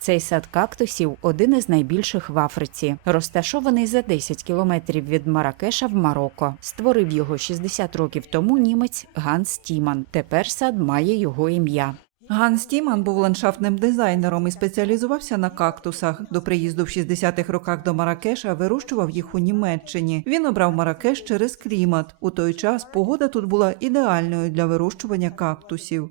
Цей сад кактусів один із найбільших в Африці, розташований за 10 кілометрів від Маракеша в Марокко. Створив його 60 років тому німець Ганс Тіман. Тепер сад має його ім'я. Ганс Тіман був ландшафтним дизайнером і спеціалізувався на кактусах. До приїзду в 60-х роках до Маракеша вирощував їх у Німеччині. Він обрав Маракеш через клімат. У той час погода тут була ідеальною для вирощування кактусів.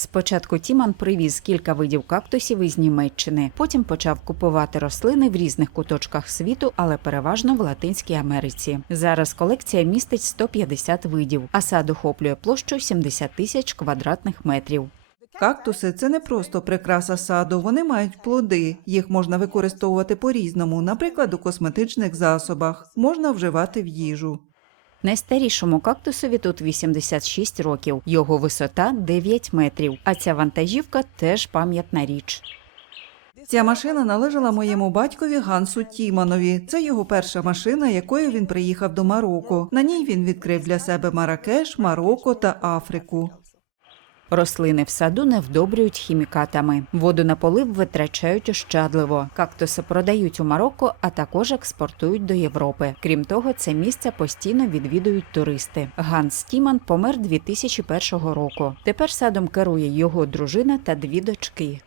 Спочатку Тіман привіз кілька видів кактусів із Німеччини. Потім почав купувати рослини в різних куточках світу, але переважно в Латинській Америці. Зараз колекція містить 150 видів, а сад охоплює площу 70 тисяч квадратних метрів. Кактуси це не просто прикраса саду, вони мають плоди. Їх можна використовувати по-різному, наприклад, у косметичних засобах, можна вживати в їжу. Найстарішому кактусові тут 86 років. Його висота 9 метрів. А ця вантажівка теж пам'ятна річ. Ця машина належала моєму батькові Гансу Тіманові. Це його перша машина, якою він приїхав до Марокко. На ній він відкрив для себе Маракеш, Марокко та Африку. Рослини в саду не вдобрюють хімікатами. Воду на полив витрачають ощадливо. Кактуси продають у Марокко, а також експортують до Європи. Крім того, це місце постійно відвідують туристи. Ганс Тіман помер 2001 року. Тепер садом керує його дружина та дві дочки.